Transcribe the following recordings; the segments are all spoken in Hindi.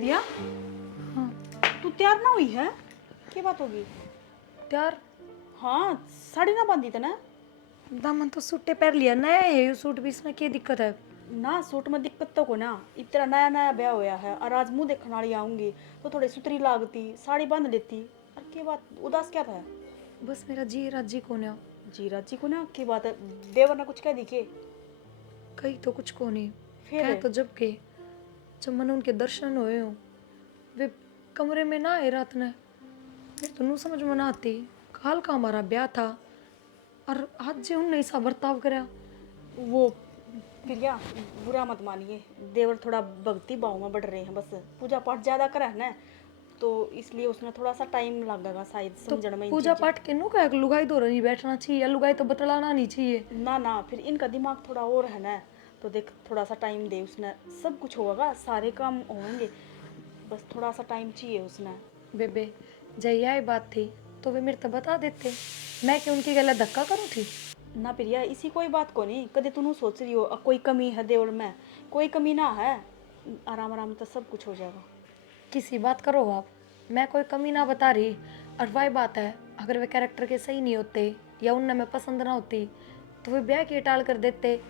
प्रिया, हाँ तू तैयार ना हुई है? क्या बात होगी? यार, हाँ, साड़ी ना बांधी थे ना? दामन तो सूटे पहन लिया, नया है ये सूट भी, इसमें क्या दिक्कत है? ना सूट में दिक्कत तो को ना, इतना नया नया ब्याह होया है और आज मुंह देखने वाली आऊंगी तो थोड़ी सुतरी लागती, साड़ी बांध लेती। और क्या बात, उदास क्या था? बस मेरा जी राजी को ना, जीरा जी को ना की बात है, देवर ने कुछ कह दिखे? कहीं तो कुछ को नहीं। फिर कह तो जब मैंने उनके दर्शन हुए हो, वे कमरे में ना आए रात ने, मेरे तो नू समझ में ना आती। काल का हमारा ब्याह था और आज जी उनने ऐसा बर्ताव करा। वो प्रिया, बुरा मत मानिए, देवर थोड़ा भक्ति भाव में बढ़ रहे हैं, बस पूजा पाठ ज्यादा करा है ना, तो इसलिए उसने थोड़ा सा टाइम लगेगा शायद तो समझने में इन पूजा चीजें। पाठ के नु का लुगाई तो नहीं बैठना चाहिए, या लुगाई तो बतलाना नहीं चाहिए। ना ना, फिर इनका दिमाग थोड़ा और है ना, तो देख थोड़ा सा टाइम दे उसने, सब कुछ होगा, सारे काम होंगे, बस थोड़ा सा टाइम चाहिए उसने। बेबे, जय यही बात थी तो वे मेरे तो बता देते, मैं कि उनकी गला धक्का करूँ थी। ना प्रिया, इसी कोई बात को नहीं, कदे तू सोच रही हो कोई कमी है देवर में? कोई कमी ना है, आराम आराम तो सब कुछ हो जाएगा। किसी बात करो आप, मैं कोई कमी ना बता रही। और वही बात है, अगर वे कैरेक्टर के सही नहीं होते या उनने मैं पसंद ना होती तो वे ब्याह की टाल कर देते।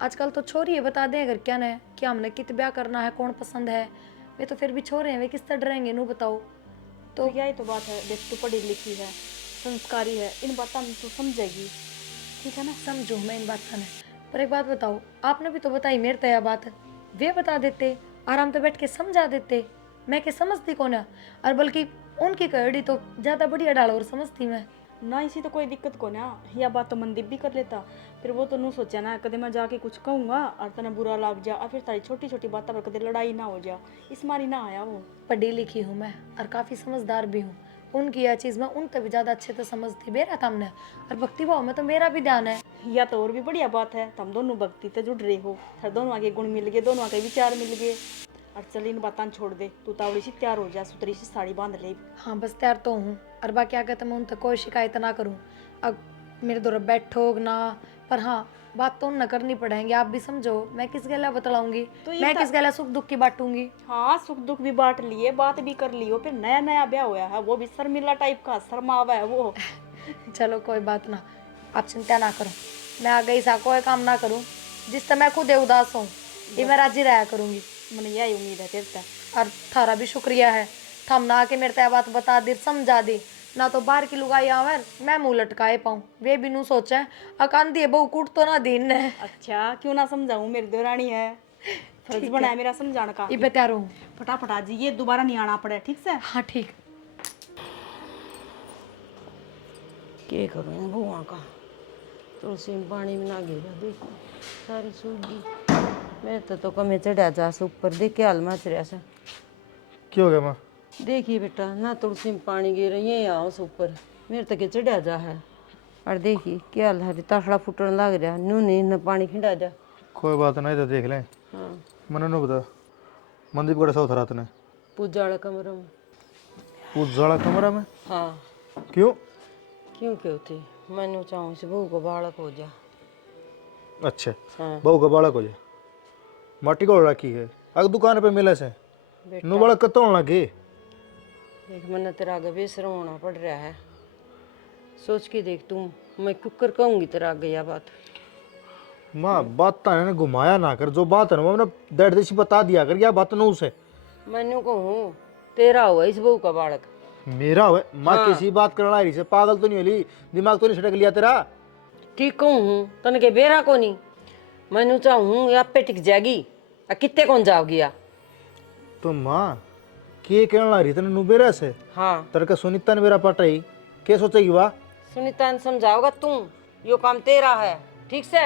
आजकल तो छोरी है बता दें अगर क्या न कि हमने कित ब्याह करना है, कौन पसंद है। वे तो फिर भी छोरे हैं, वे किस तरह डरेंगे नू बताओ। तो यही तो बात है, देख तू पढ़ी लिखी है, संस्कारी है, इन बातों में तू समझेगी, ठीक है ना? समझो मैं इन बात ने, पर एक बात बताओ, आपने भी तो बताई मेरे तया बात, वे बता देते, आराम से बैठ के समझा देते। मैं के समझती कौन है, और बल्कि उनकी कड़ी तो ज्यादा बढ़िया डाल और समझती मैं। ना इसी तो कोई दिक्कत को ना, यह बात तो मनदीप भी कर लेता, फिर वो तो नू सोचा ना कदे मैं जाके कुछ कहूँगा और तना बुरा लग जा, और फिर तारी छोटी छोटी बातों पर कदे लड़ाई ना हो जा, इस मारी ना आया वो। पढ़ी लिखी हूँ मैं और काफी समझदार भी हूँ, उनकी यह चीज मैं उनसे भी ज्यादा अच्छे से समझती बेरा था हमने। और भक्ति भाव में तो मेरा भी ध्यान है। या तो और भी बढ़िया बात है, तुम दोनों भक्ति से जुड़ रहे हो, फिर दोनों आगे गुण मिल गए, दोनों आगे विचार मिल गए। और चल इन बातों छोड़ दे, तू तावड़ी सी तैयार हो जा, सुतरी सी साड़ी बांध ले। हाँ बस तैयार तो हूँ, और बाकी आगे तो मैं उन तक कोई शिकायत ना करूँ। अब मेरे द्वारा बैठो ना, पर हाँ बात तो उन न करनी पड़ेंगी, आप भी समझो। मैं किस गला बतलाऊंगी, तो ये मैं किस गला सुख दुख की बांटूंगी। हाँ, सुख दुख भी बांट लिए, बात भी कर लियो, फिर नया नया ब्याह होया है, वो भी शर्मिला टाइप का शर्मावा है वो। चलो कोई बात ना, आप चिंता ना करो, मैं आ गई सा कोई काम ना करूँ जिससे मैं खुद उदास हूँ, ये मैं राजी रहा करूँगी। मैंने यही उम्मीद है तेरे से। और थारा भी शुक्रिया है, थम ना आके मेरे तय बात बता दी समझा दी, ना तो बाहर की लुगाई आवे मैं मुंह लटकाए पाऊँ, वे भी नू सोचे अकान दिए बहु कुट तो ना दिन ने। अच्छा, क्यों ना समझाऊं, मेरी देवरानी है, फर्ज ठीक बना है, है मेरा समझाने का। ये बता रहा हूँ। फटाफट आ जाइए, दोबारा नहीं आना पड़े, ठीक से? हाँ ठीक। क्या करूँ इन बुआ का, तुलसी में पानी में ना गिरा, देखो सारी सूगी। मैं तो कमे चढ़ा जा से ऊपर, देख के हाल मच रहा से। क्या हो गया माँ? देखिए बेटा, ना तुलसी में पानी गिर रही है यहाँ से ऊपर, मेरे तक चढ़ा जा है। और देखिए क्या हाल है, ताशड़ा फुटने लग रहा, नू नहीं न पानी खिंडा जा। कोई बात नहीं, तो देख लें। हाँ, मैंने नहीं बता मंदिर बड़ा सा था रात ने पूजा वाला कमरा में। उजाला कमरा में? हाँ, क्यों? क्यों क्यों थे, मैंने चाहूँ से बहू को बालक हो जा। अच्छा, हाँ बहू का बालक हो जाए, माटी को रखी है अगर दुकान पे मिले से बेटा, नु बालक कत्तो लगे। देख मैंने तेरा आगे बेसरम होना पड़ रहा है, सोच के देख तुम, मैं कुकर कहूँगी तेरा आगे यह बात। माँ बात तो है ना, घुमाया ना कर, जो बात है ना मैंने डैड से बता दिया कर, क्या बात नू से मैंने कहूँ तेरा हुआ इस बहू का बालक। मेरा हुआ माँ। हाँ। किसी बात करना आ रही से, पागल तो नहीं होली, दिमाग तो नहीं सटक लिया तेरा? ठीक कहूँ तन के बेरा को नहीं, मैंने चाहूँ या पे टिक जाएगी, कितने कौन जाओगी या? तो माँ के कहना आ रही तेने नुबेरा से? हाँ, तेरे का सुनीता ने मेरा पट रही, क्या सोचेगी वाह? सुनीता ने समझाओगा तुम, यो काम तेरा है, ठीक से?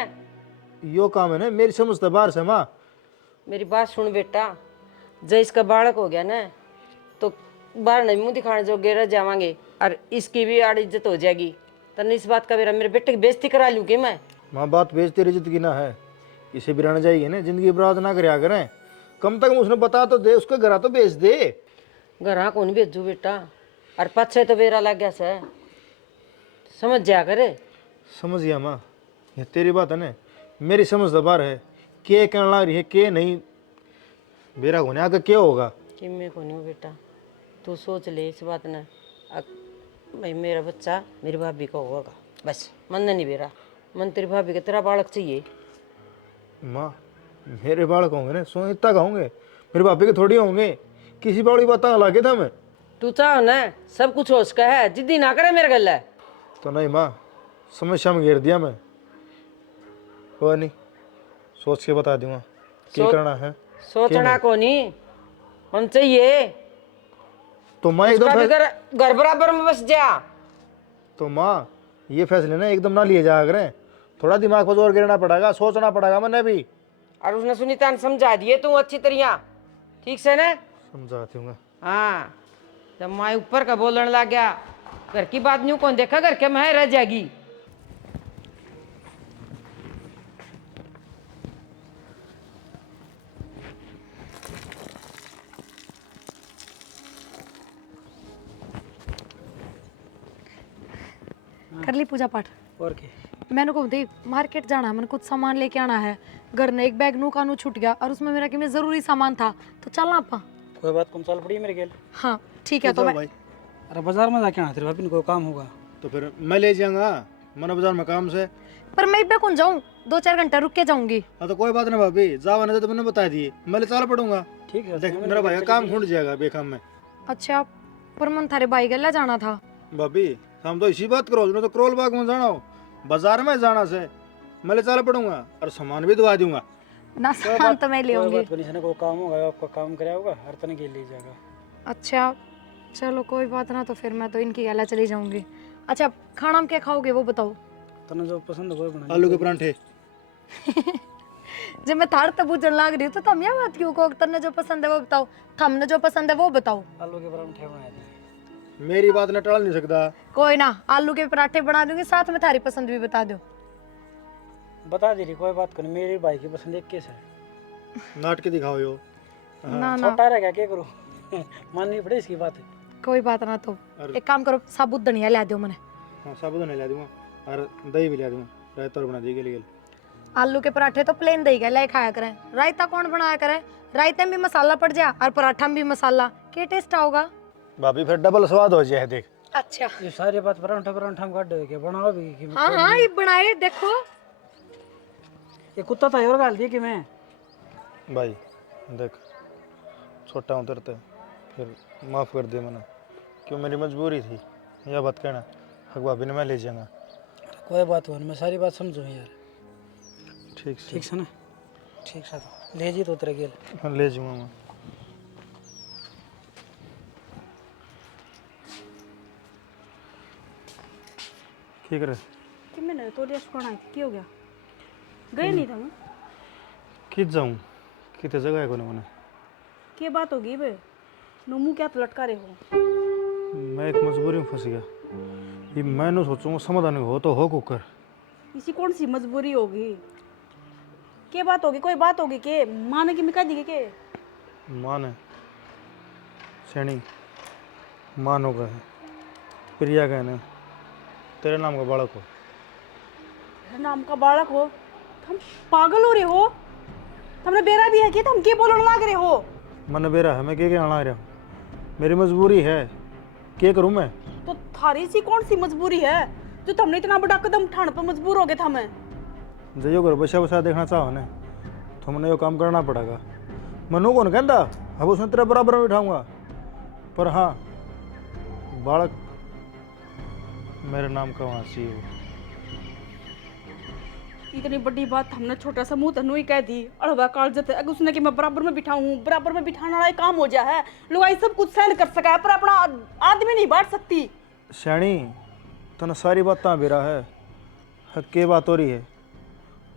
यो काम है ना, मेरी समझ तो बाहर से माँ। मेरी बात सुन बेटा, जब इसका बालक हो गया ना तो बाहर नहीं मुंह दिखाने जोगे रह जावांगे, और इसकी भी आड़ इज्जत हो जाएगी। तने इस बात का मेरे बेटे की बेइज्जती करा लूँ कि मैं? माँ बात बेच तेरी इज्जत की ना है, इसे भी रहना चाहिए ना, जिंदगी बर्बाद ना करे करें, कम तक उसने बता तो दे, उसका घर तो बेच दे। घर को नहीं भेजू बेटा, और पछे तो बेरा लग गया से, समझ जा करे। समझ गया माँ, ये तेरी बात है ना, मेरी समझ तो बाहर है, के कहना लग रही है के नहीं, मेरा होने आगे क्या होगा? कि मैं को नहीं हूँ बेटा, तू सोच ले इस बात ने। भाई मेरा बच्चा मेरी भाभी का होगा, बस मन नहीं बेरा, मन तेरी भाभी का तेरा बालक चाहिए। माँ मेरे बालक होंगे ना, सो इतना होंगे, मेरे बापे के थोड़ी होंगे। किसी बाड़ी बात लागे था मैं तू चाहो ना सब कुछ हो सका है, जिद्दी ना करे मेरे गल है। तो नहीं माँ, समस्या में घेर दिया मैं। कोई नहीं, सोच के बता दूंगा क्या करना है। सोचना को नहीं, मन चाहिए। तो माँ एकदम उसका भी घर बराबर में बस जा। तो माँ ये फैसले ना एकदम ना लिए जा करें, थोड़ा दिमाग पर जोर गिरना पड़ेगा, सोचना पड़ेगा मैंने भी। और उसने सुनीता ने समझा दिए तू अच्छी तरह, ठीक से ना? समझाती हूँ। हाँ, जब माँ ऊपर का बोलने लग गया, घर की बात न्यू कौन देखा, घर के मैं रह जाएगी। कर ली पूजा पाठ? और क्या? मैंने को थी मार्केट जाना है, मैंने कुछ सामान लेके आना है। घर ने एक बैग नू कानू छूट गया और उसमें मेरा कि में जरूरी सामान था, तो चलना आपा। कोई बात कौन चल पड़ी मेरे गेल। हाँ ठीक है, तो मैं भाई अरे बाजार में जाके आना तेरे भाभी ने कोई काम होगा। तो फिर मैं ले जाऊंगा, मैंने बाजार में काम से। पर मैं इब्बे कौन जाऊँ, 2-4 घंटे रुक के जाऊंगी। हाँ तो कोई बात नहीं भाभी, जावा नहीं तो मैंने बता दिए, मैं ले चल पड़ूंगा। ठीक है, देख मेरा भाई का काम छूट जाएगा बेकाम में। अच्छा, पर मन थारे भाई गल्ला जाना था। भाभी हम तो इसी बात करो, तो करोल बाग में जाना हो, बाजार में जाना से मैं ले चल पड़ूंगा और सामान भी दवा दूंगा। ना सामान तो मैं ले कोई आऊंगी। बात नहीं, कोई काम होगा आपका काम कराया होगा, हर तरह के ले जाएगा। अच्छा चलो कोई बात ना, तो फिर मैं तो इनकी गला चली जाऊंगी। अच्छा खाना में क्या खाओगे वो बताओ। तने जो पसंद है वो बना। आलू के परांठे। जब मैं थार तब बुझन लाग रही हूँ तो तुम ये बात क्यों कहो, तन्ने जो पसंद है वो बताओ, थमने जो पसंद है वो बताओ। आलू के पराठे बनाए थे। मेरी बात ने टाल नहीं सकता। कोई ना, आलू के पराठे बना दूंगी, साथ में थारी पसंद भी बता दो। बता दे रही, कोई बात कर, मेरे भाई की पसंद एक केस है। नाटक दिखाओ यो। ना ना छोटा रह क्या करूँ माननी पड़े इसकी बात है। कोई बात ना, तो एक काम करो, साबुत धनिया ला दो मैंने। हाँ साबुत नहीं ला दूंगा और दही भी ला दूंगा, रायता और बना दिए लिए। आलू के पराठे तो प्लेन दही का ले खाया करें, रायता कौन बनाया करे? रायते में भी मसाला पड़ जाए और पराठा में भी मसाला, क्या टेस्ट आओगा? भाभी फिर डबल स्वाद हो जाए देख। अच्छा ये सारी बात पराठा पराठा में काट दे के बनाओ भी कि हाँ हाँ ये बनाए देखो। ये कुत्ता तो और गाल दिया कि मैं। भाई देख छोटा उतरते फिर माफ़ कर दे मैंने, क्यों मेरी मजबूरी थी, यह बात कहना हक भाभी ने मैं ले जाऊंगा। कोई बात हो, मैं सारी बात समझू यार। ठीक से ठीक है ना? ठीक है, ले जी तो तेरे गेल। हाँ ले जाऊंगा मैं। ठीक है कि मैंने तो लिया सुखाना है, क्या हो गया? गए नहीं था मैं? कित जाऊँ, कितने जगह है कोने मैंने। क्या बात होगी बे? नमू क्या तो लटका रहे हो? मैं एक मजबूरी में फंस गया, ये मैंने सोचूंगा समाधान हो तो हो कुकर। इसी कौन सी मजबूरी होगी? क्या बात होगी? कोई बात होगी के? माँ ने कि मिका दी के? माँ ने सैनी मानो का है, प्रिया का है ना, तेरे नाम का बालक हो। तेरे नाम का बालक हो? तुम पागल हो रहे हो? तुमने बेरा भी है कि तुम क्या बोलने लग रहे हो? मन बेरा है, मैं क्या आना रहा हूँ, मेरी मजबूरी है, क्या करूँ मैं? तो थारी सी कौन सी मजबूरी है जो तुमने इतना बड़ा कदम उठाने पर मजबूर हो गए थे? मैं जो घर बसा बसा देखना चाहो ना, तो हमने यो काम करना पड़ेगा। मनु कौन कहता अब उसमें तेरे बराबर में बिठाऊंगा, पर हाँ बालक मेरे नाम का वहाँ सी हो। इतनी बड़ी बात हमने छोटा सा मुंह तनु ही कह दी, अड़वा काल जते अगर उसने कि मैं बराबर में बिठाऊं, बराबर में बिठाने वाला काम हो जा है। लुगाई सब कुछ सहन कर सका है पर अपना आदमी नहीं बांट सकती। सैनी तने सारी बात बेरा है, के बात हो रही है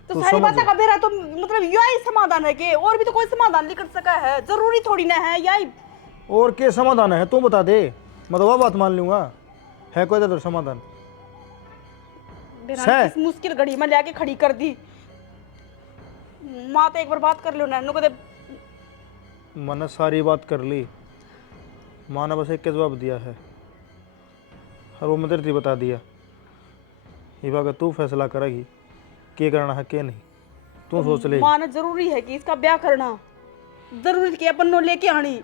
तो सारी बातें का बेरा तो मतलब यही समाधान है कि और भी तो कोई समाधान नहीं कर सका है? जरूरी थोड़ी ना है यही। और क्या समाधान है तू बता दे, मैं तो वह बात मान लूंगा, है कोई तो समाधान? बेरा इस मुश्किल घड़ी में लेके खड़ी कर दी। माँ तो एक बार बात कर लो ना, नुको दे मैंने सारी बात कर ली, माँ ने बस एक के जवाब दिया है और वो मैं तेरे बता दिया। ये बात तू फैसला करेगी क्या करना है क्या नहीं, तू सोच ले। माँ ने जरूरी है कि इसका ब्याह करना, जरूरी कि अपन नो लेके आनी।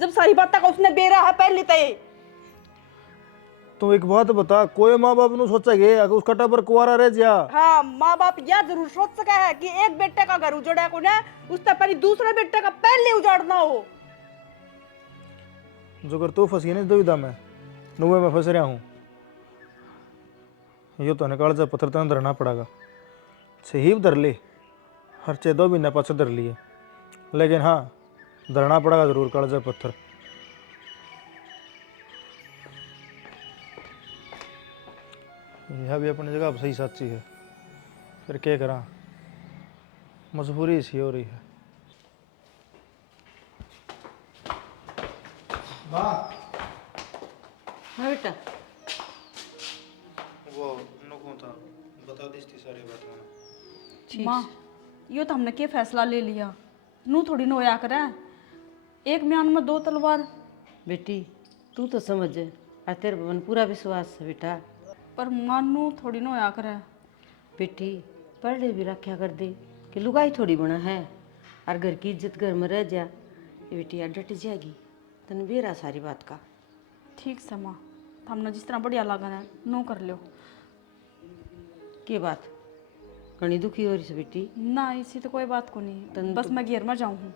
जब सारी बातें का उसने बेरा है पहले तय। तू एक बात बता, कोई माँ बाप नु सोचेगे अगर उसका टाबर कुआरा रह जा। हाँ, माँ बाप यह जरूर सोच सका है कि एक बेटे का घर उजड़ा को ना उससे पहले दूसरे बेटे का पहले उजाड़ना हो। जो कर तू फंसी नहीं दुविधा में, नुए में फंस रहा हूँ। यो तो निकाल जा पत्थर तो धरना पड़ेगा। सही धर ले, हर चे 2 महीने पाछे धर लिए, लेकिन हाँ धरना पड़ेगा जरूर, काल जा पत्थर। यह भी अपनी जगह सही साची है, फिर क्या करा, मजबूरी इसी हो रही है। हाँ बेटा, वो नुकू था, बता दी थी सारी बात मैंने। माँ, यो तो हमने क्या फैसला ले लिया, नू थोड़ी न होया करे, एक म्यान में 2 तलवार। बेटी तू तो समझ, और तेरे पर मन पूरा विश्वास है बेटा। पर मानू थोड़ी न होया करे। बेटी पढ़े भी रखा कर दे कि लुगाई थोड़ी बना है, और घर की इज्जत घर में रह जा, ये बेटी डट जाएगी। तन बेरा सारी बात का। ठीक से माँ, हमने जिस तरह बढ़िया लगा है नो कर लो। के बात कणी दुखी हो रही से बेटी? ना इसी तो कोई बात को नहीं, बस मैं घेर में जाऊँ हूँ।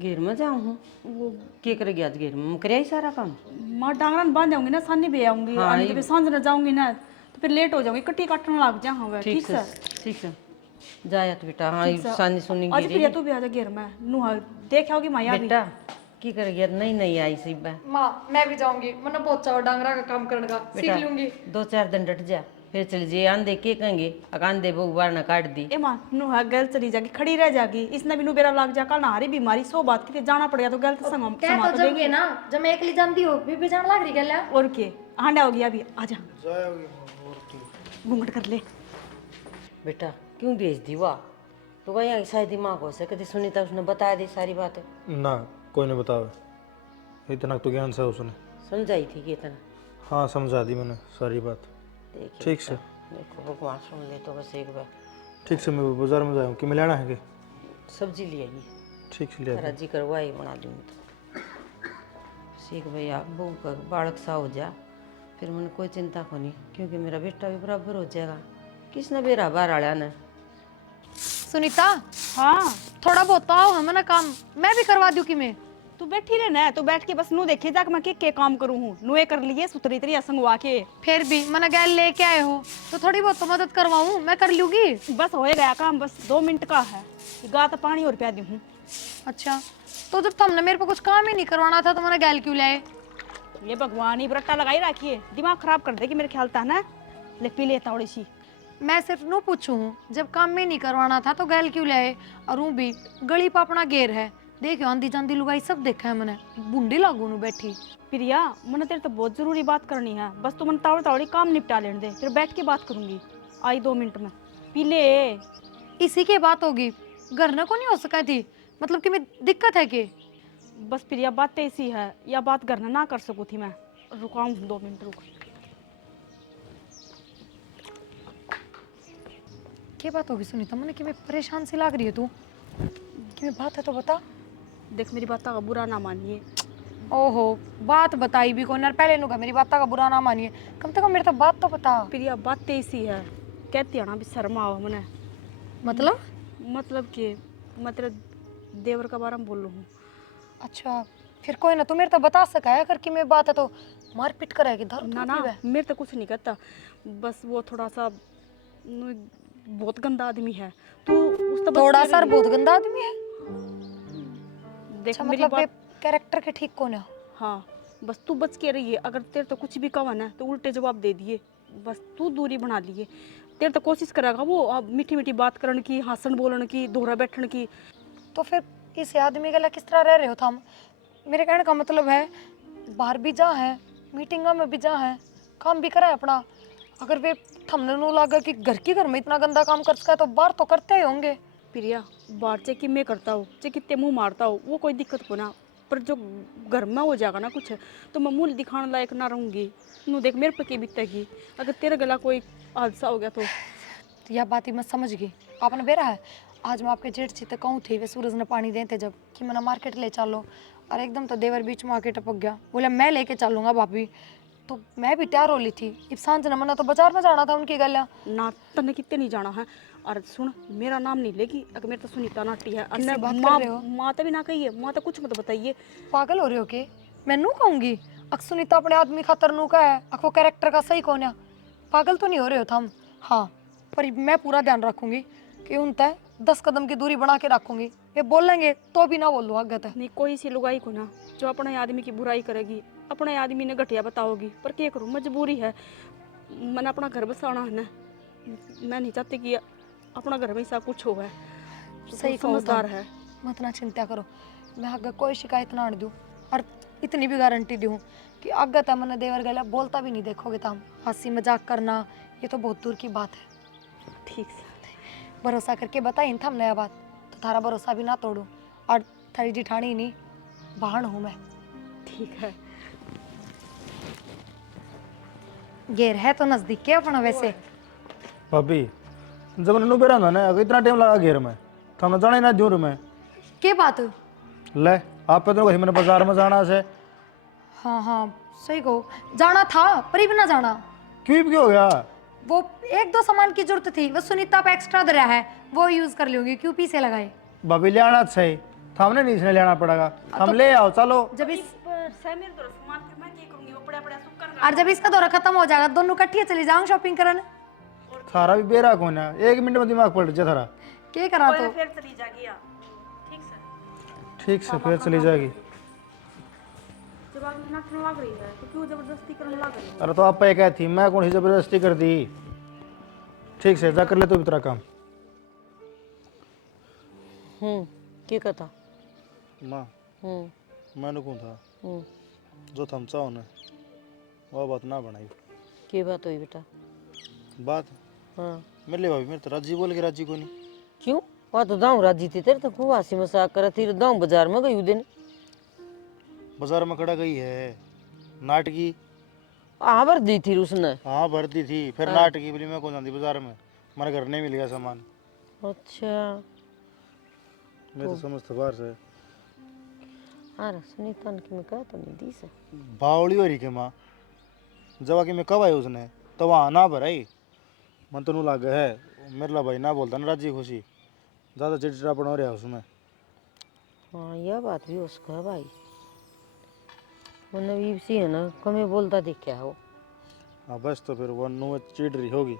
घेर में जाऊँ हूँ? वो के करेगी आज घेर में? करे ही सारा काम। माँ डांगरा में बांध आऊंगी ना, सानी भी आऊंगी, हाँ, आने के फिर सांझ न जाऊंगी ना तो फिर लेट हो जाऊंगी, कट्टी काटने लग जाऊंगा। ठीक से ठीक है, जाया तो बेटा। हाँ सानी सुनी आज प्रिया तू भी आजा घेर में, नुहा देख आओगी माया भी। बेटा की करेगी? नहीं नहीं आई सी बा माँ मैं भी जाऊंगी, मना बहुत चाव डांगरा का काम करने का, सीख लूंगी। 2-4 दिन डट जा, फिर चल जे आंधे के कहेंगे अकांधे बहु बार न काट दी। ए माँ नुहा गल चली जाएगी, खड़ी रह जाएगी, इसने भी नु बेरा लग जा, कल नहारी बीमारी 100 बात की जाना पड़ेगा तो गलत संग कह तो जब के ना, जब मैं अकेली जानती हो भी जान लग रही गल। और के हांडा हो गया अभी, आजा घूंघट कर ले। बेटा क्यों भेज दी वाह? तो वही यहाँ शायद दिमाग हो सके, कभी सुनीता उसने बता दी सारी बात। ना कोई नहीं बतावे, इतना तो ज्ञान से उसने समझाई थी कि इतना? हाँ समझा दी मैंने सारी बात। देखिए ठीक से देखो भगवान सुन ले तो बस एक बार। ठीक से मैं बाजार में जाऊँ कि मिलाना है कि सब्जी ले आइए, ठीक से ले तेरा जी करवा ही बना दूँगी तो। सीख भैया बहू का बालक सा हो जा, फिर मैंने कोई चिंता को नहीं, क्योंकि मेरा बेटा भी बराबर हो जाएगा। किसने बेरा बार आया ना। सुनीता हाँ थोड़ा बहुत तो आओ, हमें ना काम मैं भी करवा दूं कि मैं। तू बैठी रहना, तू बैठ के बस नू देखे जा मैं के काम करूँ हूँ, नुए कर लिए सुतरी तरी संगवा के। फिर भी मना गैल लेके आए हो तो थोड़ी बहुत तो मदद करवाऊं, मैं कर लूंगी। बस हो गया काम, बस 2 मिनट का है, गा तो पानी और पिया दी हूँ। अच्छा तो जब तुमने मेरे को कुछ काम ही नहीं करवाना था तो मैंने गैल क्यों लाए? ये भगवान ही बरट्टा लगाई रखिए, दिमाग खराब कर देगी मेरे ख्याल था ना। ले पी ले थोड़ी सी। मैं सिर्फ नू पूछू हूँ, जब काम में नहीं करवाना था तो गैल क्यों लाए? और ऊ भी गली पर अपना घेर है, देखो आंधी जांदी लुगाई सब देखा है मैंने, बूंदी लागू नू बैठी। प्रिया मैंने तेरे तो बहुत जरूरी बात करनी है, बस तू मन तावड़ी तावड़ी काम निपटा लेने दे, फिर बैठ के बात करूंगी। आई 2 मिनट में, पी ले। इसी की बात होगी, घर न को नहीं हो सका थी, मतलब कि मैं दिक्कत है कि? बस प्रिया बात तो ऐसी है, या बात करना ना कर सकूँ थी मैं। रुकाऊँ 2 मिनट रुक। क्या बात होगी सुनीता? मैंने कि मैं परेशान सी लग रही है तू, कि मैं बात है तो बता। देख मेरी बात का बुरा ना मानिए। ओहो बात बताई भी कौन यार, पहले नुका मेरी बात का बुरा ना मानिए, कम से कम मेरे तो बात तो बता। प्रिया बात तो ऐसी है, कहती है ना भी शर्म आओ मैंने। मतलब कि मैं तेरे देवर का बारे में बोल रहा हूँ। अच्छा फिर कोई ना, तू मेरे तो बता सका है अगर कि मैं बात है तो मारपीट करेगी धर ना ना मेरे तो कुछ नहीं कहता, बस वो थोड़ा सा बहुत गंदा आदमी है, तू उससे बच थोड़ा के सा रही। बहुत गंदा आदमी है? देख अच्छा मेरी मतलब बात, कैरेक्टर के ठीक कौन है? हाँ बस तू बच के रही है, अगर तेरे तो कुछ भी कहा ना तो उल्टे जवाब दे दिए, बस तू दूरी बना लिए। तेरे तो कोशिश करेगा वो अब मीठी मीठी बात करने की, हंसन बोलने की, दोहरा बैठने की। तो फिर इस आदमी के लिए किस तरह रह रहे हो तुम? मेरे कहने का मतलब है बाहर भी जा है, मीटिंगा में भी जा है, काम भी करा है अपना, अगर वे थमने नु लगा कि घर में इतना गंदा काम कर सका है तो बाहर तो करते ही होंगे। प्रिया बाहर चाहे कि मैं करता हूँ चाहे कितने मुँह मारता हूँ वो कोई दिक्कत को ना, पर जो घर में हो जाएगा ना कुछ तो मैं मुँह दिखाने लायक ना रहूँगी। नू देख मेरे पे की बीतेगी, अगर तेरे गला कोई हादसा हो गया तो। यह बात ही मैं समझ गई, आपने बेरा है आज मैं आपके जेठ जी तक कहूँ थी वे सूरज ने पानी देते जब कि मैंने मार्केट ले चलो, और एकदम तो देवर बीच में आके टपक गया, बोले मैं लेके चलूंगा भाभी। तो मैं भी तैयार हो ली थी। इब सांझ ने मना तो बाजार में जाना था उनकी गलियां। ना तने कितने नहीं जाना है। और सुन, मेरा नाम नहीं लेगी अगर मेरे तो सुनीता नाटी है। और किससे मैं बात कर माँ रहे हो? माँ तो भी ना कहिए, माँ तो कुछ मत बताइए। पागल हो रहे हो के? मैं नू कहूंगी अक सुनीता अपने आदमी खातर नू का है, अक वो कैरेक्टर का सही कौन है? पागल तो नहीं हो रहे हो थम? हाँ, पर मैं पूरा ध्यान रखूंगी कि उन तय 10 कदम की दूरी बना के रखूंगी। ये बोलेंगे तो भी ना बोलूँ आगे तक। नहीं, कोई सी लुगाई को ना जो अपने आदमी की बुराई करेगी, अपने आदमी ने घटिया बताओगी, पर क्या करूँ, मजबूरी है। मैंने अपना घर बसाना है ना, मैं नहीं चाहती कि अपना घर में सब कुछ होगा। सही कहो समझदार तुम। है। मत ना चिंता करो, मैं आगे कोई शिकायत ना आने दूँ, और इतनी भी गारंटी दूँ कि आगे तक मैंने देवर गला बोलता भी नहीं देखोगे तुम। हंसी मजाक करना ये तो बहुत दूर की बात है। ठीक से। भरोसा करके बताई था हमने यह बात, तो थारा भरोसा भी ना तोड़ू। और थारी जिठानी नहीं, बहन हूँ मैं। ठीक है। घेर है तो नजदीक के अपना वैसे। भाभी जब नन्नू बेरा ना अगर इतना टाइम लगा घेर में तो हमने जाना ही ना दूर में। के बात? ले आप पे तो कहीं मैंने बाजार में जाना से। हाँ हाँ सही कहो, जाना था पर ही भी ना जाना। क्यों भी हो गया? वो 1-2 सामान की जरूरत थी, वो सुनीता पे एक्स्ट्रा दे रहा है, वो यूज कर लूंगी। क्यों पीछे लगाए? भाभी ले आना सही था, हमने नहीं इसने लेना पड़ेगा, हम ले आओ चलो। जब इस समीर तो सामान फिर मैं क्या करूंगी, वो पड़ा पड़ा सुकर और जब इसका दौरा खत्म हो जाएगा दोनों इकट्ठे चली जाऊंगी शॉपिंग करने। थारा भी बेरा कौन है, 1 मिनट में दिमाग पलट जाए थारा। क्या करा तो? फिर चली जागी यार। ठीक से। ठीक से फिर चली जाएगी। जब आप नाटक लग रही है तो क्यों जबरदस्ती करने लग रही है? अरे तो आप पे क्या थी, मैं कौन सी जबरदस्ती कर दी। ठीक से जा कर ले तो भी तेरा काम। क्या कहता? माँ मैंने कौन था जो थम चाहो ना वो बात ना बनाई। क्या बात हुई बेटा? बात हाँ मेरे लिए भाभी मेरे तो राजी बोल के राजी को नहीं। क्यों? वहाँ तो दाऊ राजी थी, तेरे तो खूब हंसी मजाक कर थी। दाऊ बाजार में गई दिन। बाजार में खड़ा गई है नाटकी। हाँ भर दी थी उसने। हाँ भरती थी फिर नाटकी बोली मैं कौन जाती बाजार में, हमारे घर नहीं मिल गया सामान। अच्छा मैं तो समझता बाहर से हाँ सुनीता ने कि मैं कहा तो नहीं दी से। बावली हो रही के माँ जब कि मैं कब आई उसने तो वहाँ ना भराई मन तो नू लागे है मेरे ला भाई ना बोलता ना राजी खुशी ज़्यादा चिड़चिड़ापन हो रहा है उसमें। हाँ यह बात भी उसका है भाई, मतलब इसी है ना कमी बोलता देखा है वो। हाँ बस तो फिर वो नू चिड़ रही होगी।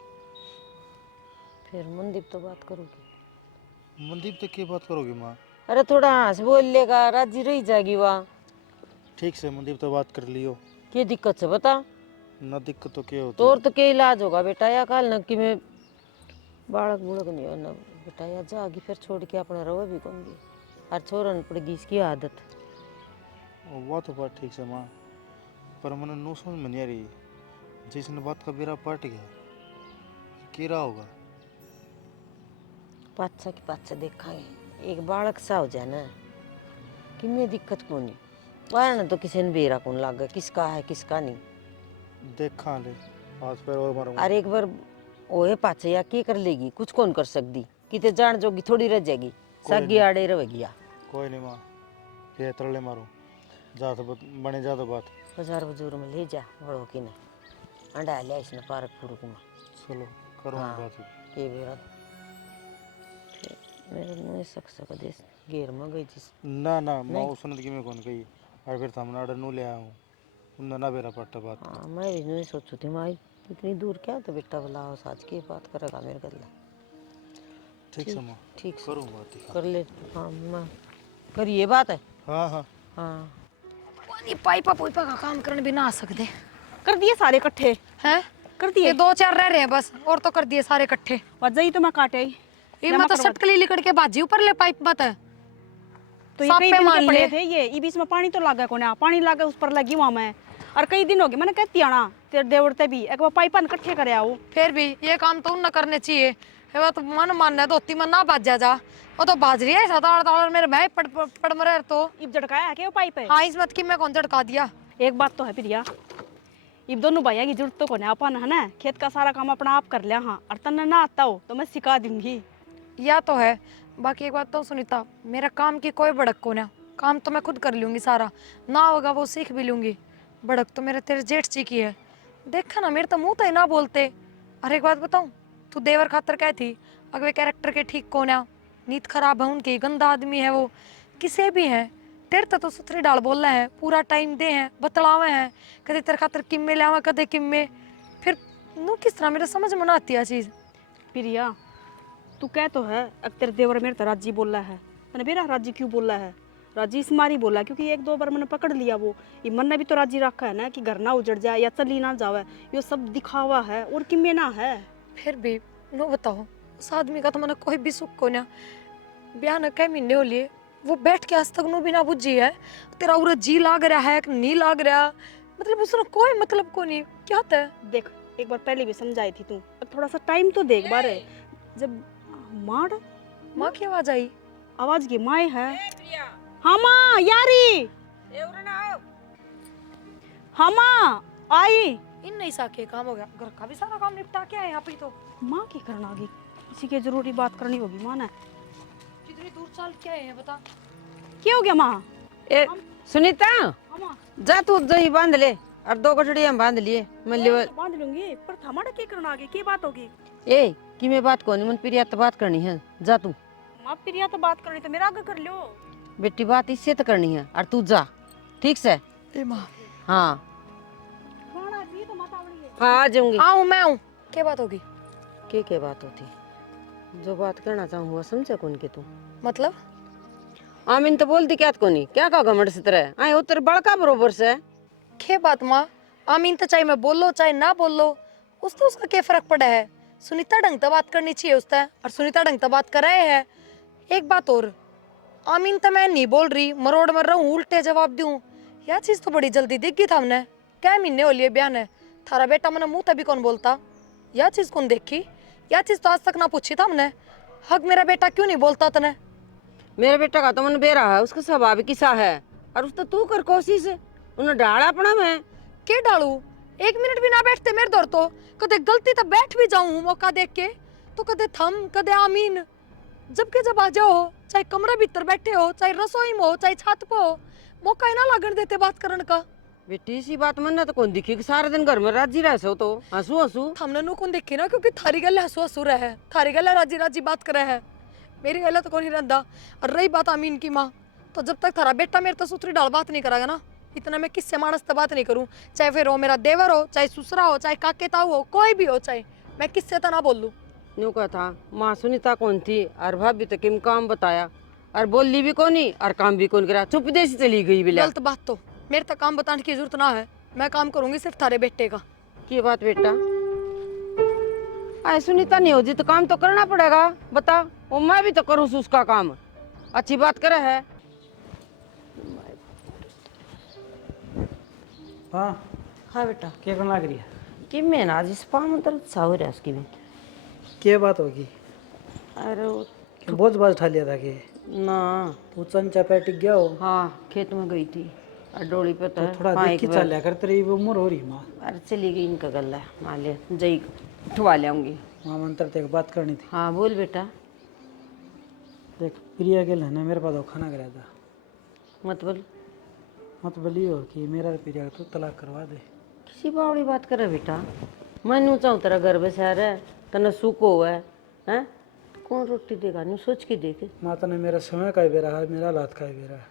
फिर मनदीप तो बात करोगी? मनदीप तक की बात करोगी माँ? अरे थोड़ा हंस बोल लेगा, राजी रही जाएगी वहाँ। ठीक से मनदीप तो बात कर लियो। क्या दिक्कत है बता? ना दिक्कत तो क्या होती तोर तो क्या इलाज होगा बेटा, या काल न कि मैं बालक बुड़क नहीं हो ना बेटा, या जागी फिर छोड़ के अपना रहो भी कौन भी। और छोरन पड़ेगी इसकी आदत। वो तो बात ठीक से माँ पर मैंने नू समझ में नहीं आ रही जिसने बात का बेरा पट गया कीरा होगा। पाछा की पाछा देखांगे, एक बालक सा हो जाए ना कि मैं दिक्कत कौन नहीं। वरना तो किसी ने बेरा कौन लागा किसका है किसका नहीं। देखा ले हाथ पैर और मारूंगा। और एक बार ओए पाछे या की कर लेगी, कुछ कौन कर सकती, किते जान जोगी थोड़ी रह जाएगी, सगी आड़े रहेगी। कोई नहीं माँ ये तरले मारूं जा तो बने जा तो बात। बाजार बजूर में ले जा बड़ो की ने अंडा लिया इसने पार्क पुरुक में। चलो करो हाँ। बात। के बेरा मेरे मुँह सक सक देश घेर में गई थी। ना ना माँ उसने तो कि मैं कौन कही और फिर हमने ऑर्डर नू ले आया हूँ उन्हें ना बेरा पट्टा बात। हाँ मैं भी नहीं सोचू थी माई इतनी दूर क्या तो बेटा बुलाओ साज की बात करेगा मेरे गला। ठीक से माँ ठीक से करूँ बात। कर ले। हाँ माँ करिए बात है। हाँ हाँ हाँ नहीं पाइपा पुइपा का काम करने भी ना आ सकते कर दिए सारे इकट्ठे। हैं? कर ये दिए 2-4 रह रहे हैं बस, और तो कर दिए सारे इकट्ठे। वजह ही तो मैं काटे आई। ये मैं तो सटकली लिकड़ के बाजी ऊपर ले पाइप बता। तो ये सांप कई पे दिन मान के पड़े ले। थे ये बीच में पानी तो लगा को ना, पानी लगा उस पर लगी वहाँ मैं। और कई दिन हो गए मैंने कहती आना तेरे देवड़ते भी एक बार पाइपन इकट्ठे करे आओ। फिर भी ये काम तो न करने चाहिए। ये बात मन मानना धोती मन ना बाज जा वो तो बाज रही है सादा दाल मेरे मैं पड़ मरे तो। इब झटकाया है क्या वो पाइप है? हाँ इस मत की मैं कौन झटका दिया। एक बात तो है प्रिया, इब दोनों भैया की जरूरत तो को ना अपन है ना, खेत का सारा काम अपना आप कर लिया। हाँ और तन्ने ना आता हो तो मैं सिखा दूंगी। या तो है। बाकी एक बात तो सुनीता, मेरा काम की कोई भड़क को ना, काम तो मैं खुद कर लूंगी सारा, ना होगा वो सीख भी लूंगी। भड़क तो मेरे तेरे जेठ जी की है। देखा ना, मेरे तो मुंह तो ही ना बोलते। अरे एक बात बताऊं, तू देवर खातर क्या थी, अगर वे कैरेक्टर के ठीक को ना, नीत खराब है उनकी, गंदा आदमी है वो, किसे भी है। तेरे तो सुथरी डाल बोल रहे हैं, पूरा टाइम दे हैं, बतलावे हैं, कदे तेरे खातर किम्मे लावा, कदे किम्मे। फिर नू किस तरह, मेरे समझ में ना आती है चीज। प्रिया तू कह तो है अब तेरे देवर मेरे तो राजी बोला है, मैंने बेरा राजी क्यों बोला है? राजी इस मारी बोला क्योंकि एक दो बार मैंने पकड़ लिया वो, ये मन ने भी तो राजी रखा है ना कि घर ना उजड़ जाए या चली ना जावे, ये सब दिखावा है और किम्मे ना है। फिर भी नो बताओ, उस आदमी का तो मैंने कोई भी सुख को ना, ब्याह न कई महीने हो लिए, वो बैठ के आज तक नो भी ना बुझी है तेरा उरा जी लाग रहा है कि नहीं लाग रहा, मतलब उसने कोई मतलब को नहीं। क्या था? देख एक बार पहले भी समझाई थी तू, अब थोड़ा सा टाइम तो देख बारे। जब मार माँ की आवाज आई। आवाज की माए है। हाँ माँ यारी, हाँ माँ आई। इन नहीं साके काम हो गया, घर का भी सारा काम निपटा के आए यहाँ पे। तो माँ की करना होगी, किसी की जरूरी बात करनी होगी माँ ने। कितनी दूर चल के आए हैं बता। क्या हो गया माँ? ए सुनीता, हाँ माँ जा तू दही बांध ले और 2 कटोरी हम बांध लिए मैं ले। तो बांध लूंगी, पर हमारा क्या करना आगे, क्या बात होगी? ए कि मैं बात कोनी मन प्रिया तो बात करनी है, जा तू। माँ प्रिया तो बात करनी तो मेरा आगे कर लो। बेटी बात इससे तो करनी है और तू जा, ठीक से? ए माँ, हाँ खाना जी तो मत आवड़ी है। हाँ आ जाऊंगी। आऊँ मैं आऊँ, क्या बात होगी? के बात होती, जो बात करना चाहूँ वो समझे कौन के तू? मतलब आमीन तो बोलती क्या कोनी, क्या का घमंड से तरह आए उतर बड़का बरोबर से। क्या बात माँ, आमीन तो चाहे मैं बोलो चाहे ना बोलो, उस तो उसका क्या फर्क पड़ा है। सुनीता ढंग तो बात करनी चाहिए उससे, और सुनीता ढंग तो बात कर रहे हैं। एक बात और, आमीन तो मैं नहीं बोल रही, मरोड़ मर रहा हूँ, उल्टे जवाब दूं, यह चीज तो बड़ी जल्दी दिख गई था हमने। क्या महीने हो लिए बयान है, थारा बेटा मैंने मुंह तभी कौन बोलता, यह चीज कौन देखी, यह चीज तो आज तक ना पूछी था हमने। हक मेरा बेटा क्यों नहीं बोलता तने? मेरे बेटा का तो मन बेरा है, उसका स्वभाव किसा है, और उस तो तू कर कोशिश, उन्हें डाला अपना मैं। के डालू, 1 मिनट भी ना बैठते मेरे दौर तो, कदे गलती तो बैठ भी जाऊं मौका देख के, तो कदे थम कदे आमीन। जबकि जब आ जाओ, चाहे कमरे भीतर बैठे हो, चाहे रसोई में हो, चाहे छत पे हो, मौका ही ना लागण देते बात करने का। बेटी इसी बात मन ना तो कौन दिखी कि सारा दिन घर में राजी रह सो तो हंसू हंसू। हमने नु कौन देखी ना, क्योंकि थारी गल हंसू हंसू रहे है, थारी गल राजी राजी बात करे है, मेरी गल तो कोई नहीं रहता। और रही बात आमीन की माँ, तो जब तक थारा बेटा मेरे तो सुथरी डाल बात नहीं करेगा ना, इतना मैं किससे मानस से बात नहीं करूं, चाहे फिर वो मेरा देवर हो, चाहे ससुरा हो, चाहे काके ताऊ हो, कोई भी हो, चाहे मैं किससे तो ना बोलूं। न्यू का था माँ सुनीता कौन थी और भाभी तो किम काम बताया, और बोली भी कोनी और काम भी कौन करा, चुप देसी चली गई बिला। गलत बात तो मेरे तक काम बताने की जरूरत ना है, मैं काम करूंगी सिर्फ थारे बेटे का। की बात बेटा, आए सुनीता नहीं हो जी तो काम तो करना पड़ेगा, बता वो मैं भी तो करूँ उसका काम, अच्छी बात करे है। हाँ हाँ बेटा, क्या करना लग रही है? कि मैं ना आज इस पाम दर्द सा हो रहा है उसकी में। क्या बात होगी? अरे बहुत बात उठा लिया था कि ना, तू चंचा पे टिक गया हो, हाँ खेत में गई थी और डोली पे तो थोड़ा हाँ, देख एक के बार- चल लिया कर, तेरी उम्र हो रही माँ। अरे चली गई इनका गला है, मान ले जई उठवा ले। माँ मंत्र तेरे बात करनी थी। हाँ बोल बेटा। देख प्रिया के लेने मेरे पास खाना कराया था, मतलब मत बोलियो कि मेरा और प्रिया का तू तलाक करवा दे। किसी बावड़ी बात करे बेटा, मैं नू चाहूँ तेरा घर बसा है तना सुख हो है, कौन रोटी देगा नू सोच के देख। माता ने मेरा समय का ही बेरा है, मेरा लात का ही बेरा है।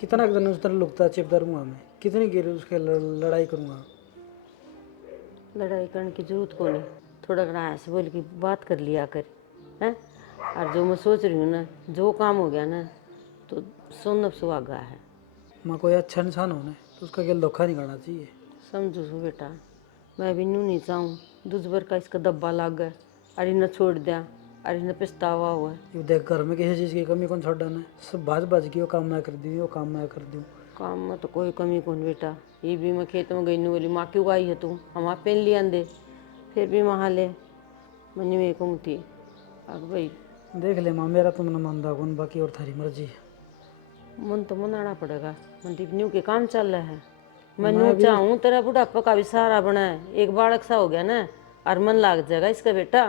कितना दिन उस तरह लुकता चिपदा रहूँगा मैं, कितनी गिर उसके लड़ाई करूँगा। लड़ाई करने की जरूरत को नहीं, थोड़ा घना ऐसे बोल के बात कर लिया कर, हैं। और जो मैं सोच रही हूँ ना, जो काम हो गया ना तो सोनब सुहागा है। माँ कोई अच्छा इंसान हो ना तो उसका क्या धोखा नहीं करना चाहिए। समझो सो बेटा, मैं भी नू नहीं चाहूँ दूसबर का इसका दब्बा लग गया और इन्हें छोड़ दिया और इन्हें पछतावा हुआ। ये देख घर में किसी चीज़ की कमी कौन छोड़ डालना, सब भाज भाज की वो काम मैं कर दी, वो काम मैं कर दूँ। काम में तो कोई कमी कौन बेटा, ये भी मैं खेत में गई नहीं बोली माँ क्यों आई है तू, हम आप पेन लिया दे, फिर भी वहाँ ले मनी में कम थी। अब भाई देख ले माँ, मेरा तो मन मानदा कौन, बाकी और थारी मर्जी है। मन तो मनाना पड़ेगा, मनदीप न्यू के काम चल रहा है। मैं न्यू चाहूँ तेरा बुढ़ापा का भी सहारा बना है, एक बालक सा हो गया ना और मन लाग जाएगा इसका बेटा।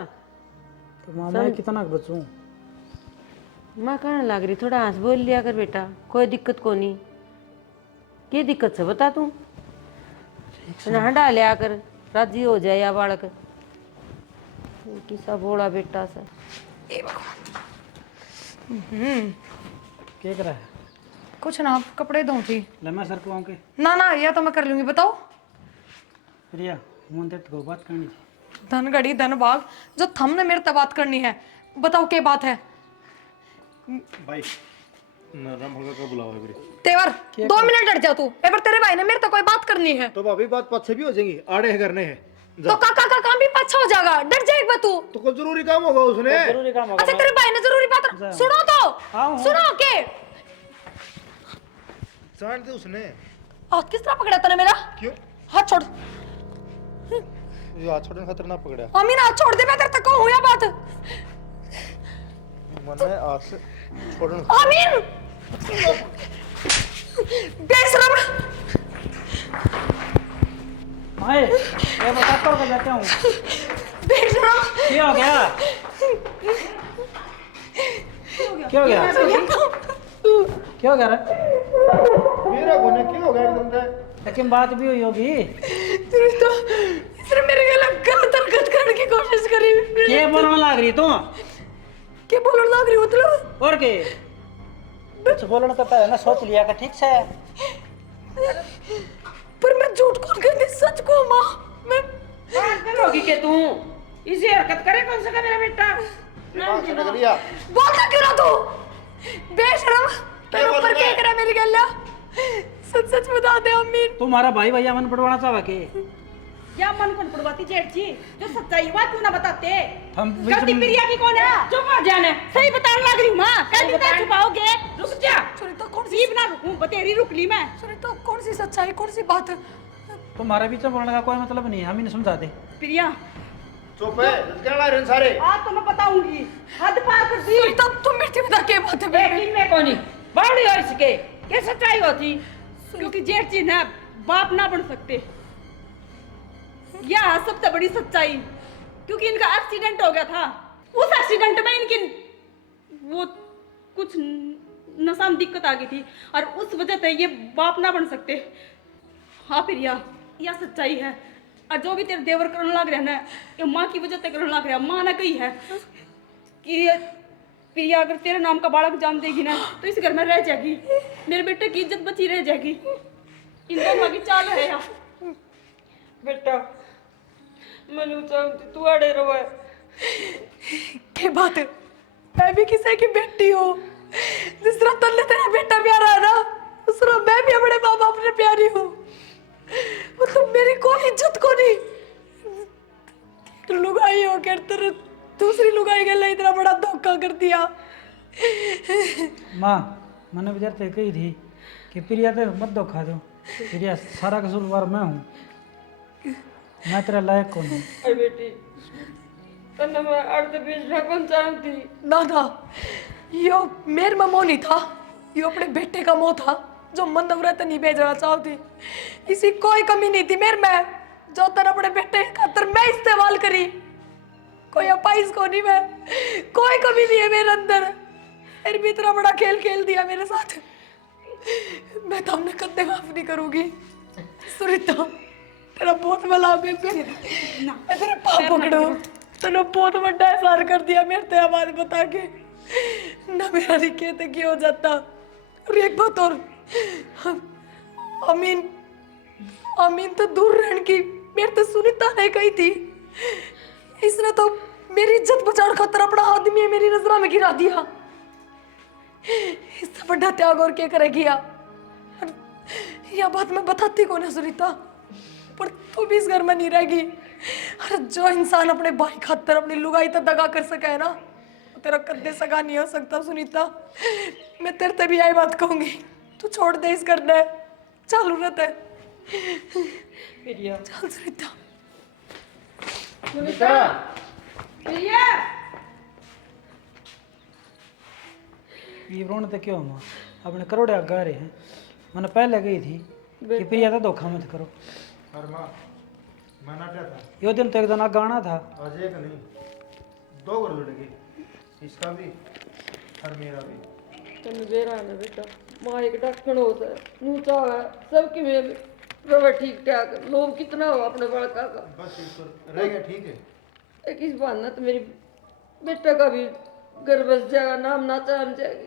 तो माँ मैं कितना बचूं? माँ कहने लग रही थोड़ा हंस बोल लिया कर बेटा, कोई दिक्कत को नहीं। क्या दिक्कत है बता तू, हंडा लिया कर, राजी हो जाए या बालक। किसा बोला बेटा सा। क्या कर रहा है? कुछ ना, कपड़े धो थी। ले मैं सर को आऊँ के? ना ना, या तो मैं कर लूंगी। बताओ। प्रिया मन तेरे को बात करनी थी। धन घड़ी धन भाग, जो थमने मेरे से बात करनी है। बताओ क्या बात है। भाई नरम हल्का का बुलाओ है तेवर 2 मिनट हट जा तू। एक बार तेरे भाई ने मेरे तो कोई बात करनी है। तो भाभी बात पद से भी हो जाएंगी, आड़े है करने हैं तो काका का काम भी पाछा हो जाएगा। डर जाएगा तू। तो कोई जरूरी काम होगा उसने। जरूरी काम होगा। अच्छा तेरे भाई ने जरूरी बात सुनो तो। हाँ। सुनो के जानते उसने हाथ किस तरह पकड़ा तूने मेरा? क्यों हाथ छोड़। ये हाथ छोड़ने खतर ना पकड़ा अमीन हाथ छोड़ दे, मैं तेरे तक को हुआ बात। मन है हाथ से छोड़ने। अमीन बेशरम। माए ये बता कर जाता हूँ। बेशरम। क्या हो गया? क्या हो गया? क्या हो गया रे? मेरा गुने क्यों हो गया एकदम से? लेकिन बात भी हुई होगी। तूने तो इसने मेरे गला गलत हरकत करने की कोशिश करी। क्या बोलने लग रही तू? क्या बोलने लग रही मतलब? और के कुछ बोलने तो पहले ना सोच लिया का ठीक से। पर मैं झूठ कौन कहती, सच को माँ। मैं करोगी के तू इसी हरकत करे कौन सा का मेरा बेटा। बोलता क्यों ना तू? बेशरम तेरे ऊपर क्या करा मेरी गल्ला? सच सच बता दे अमीन। तुम्हारा भाई भैया मन पड़वाना चाहवा के? या मन कौन पड़वाती जेठ जी, जो सच्चाई बात क्यों ना बताते। हम गलती प्रिया की कौन है? चुप हो जाने। सही बताने लग रही हूँ माँ। कैसे तक छुपाओगे? रुक जा। सुनीता कौन सी जीप ना रुकूं, बतेरी रुक ली मैं। सुनीता कौन सी सच्चाई, कौन सी बात? तुम्हारे बीच में बोलने का कोई मतलब नहीं है, हम इन्हें समझा दे। प्रिया चुप है, क्या ला रहे हैं सारे? आज तो मैं बताऊंगी, हद पार कर दी। सुनीता तुम मेरी बता के बात है। एक में कोनी बावड़ी और इसके क्या सच्चाई होती। क्योंकि जेठ जी ना बाप ना बन सकते, यह सबसे बड़ी सच्चाई। क्योंकि इनका एक्सीडेंट हो गया था, उस एक्सीडेंट में इनकी वो कुछ नशा में दिक्कत आ गई थी और उस वजह से ये बाप ना बन सकते। हाँ प्रिया, यह सच्चाई है। और जो भी तेरे देवर करने लग रहे हैं ना, ये माँ की वजह से करने लग रहे हैं। माँ ने कही है कि प्रिया अगर तेरे नाम का बालक जान देगी ना तो इस घर में रह जाएगी, मेरे बेटे की इज्जत बची रह जाएगी। इन दोनों की चाल है यार। बेटा मनु चाहती तू आड़े रहो। क्या बात है? मैं भी किसी की बेटी हूँ। जिस तरह तल्ले तेरा बेटा प्यारा है ना, उस तरह मैं भी अपने माँ बाप ने प्यारी हूँ। मतलब मेरी कोई इज्जत को नहीं। लुगाई हो कर तेरे दूसरी लुगाई के लिए इतना बड़ा धोखा कर दिया। माँ मैंने विचार तय कही थी कि प्रिया तो मत धोखा दो। प्रिया सारा कसूरवार मैं हूँ, मैं तेरा लायक कौन हूँ? अरे बेटी तन्ने मैं अर्ध बीच ढकन चाहती। ना ना, यो मेरे में मोह नहीं था, यो अपने बेटे का मोह था जो मनव्रत नहीं भेजना चाहती। इसी कोई कमी नहीं थी मेरे में, जो तेरा अपने बेटे खातर मैं इस्तेमाल करी। कोई अपाइस को नहीं, मैं कोई कमी नहीं है मेरे अंदर। फिर भी इतना बड़ा खेल खेल दिया मेरे साथ। मैं तो हमने कदे माफ नहीं करूंगी। सुनीता तेरा बहुत भला बेबे, मैं तेरे पाप पकड़ू। तूने बहुत बड़ा एहसान कर दिया मेरे ते आवाज बता के। ना मेरा रिकेत की हो जाता। और एक बात और, अमीन अमीन तो दूर रहने की मेरे तो सुनीता ने कही थी। इसने तो मेरी इज्जत बचाने खातर अपना आदमी मेरी नजरों में गिरा दिया। इससे बड़ा त्याग और क्या करेगी? यह बात मैं बताती कौन है सुनीता, पर तू भी इस घर में नहीं रहेगी। अरे जो इंसान अपने भाई खातर अपनी लुगाई तक दगा कर सका है ना, वो तेरा कद्दे सगा नहीं हो सकता। सुनीता मैं तेरे से भी यही बात कहूंगी, तू छोड़ दे इस घर ने, चालू रहता है। चल सुनीता। प्रिया ये रोने तो क्यों माँ? अपने करोड़े आगा रहे हैं। मैंने पहले गई थी कि प्रिया तो धोखा मत करो। और माँ मैं ना क्या था यो दिन तो एक दिन आगा आना था। आज एक नहीं दो कर जोड़ेगी, इसका भी और मेरा भी। ਤੈਨੂੰ ਵੇਰਾ ਨਾ ਬੇਟਾ ਮਾਂ ਇੱਕ ਡੱਕਣ ਹੋ ਸਰ ਨੂੰ ਚਾਹ सब की में रवा ठीक ठाक लोग कितना हो अपने बड़का का बस इस पर रह गया, ठीक है। एक इस बहाना तो मेरी बेटा का भी घर बस जाएगा नाम ना चाह जाएगी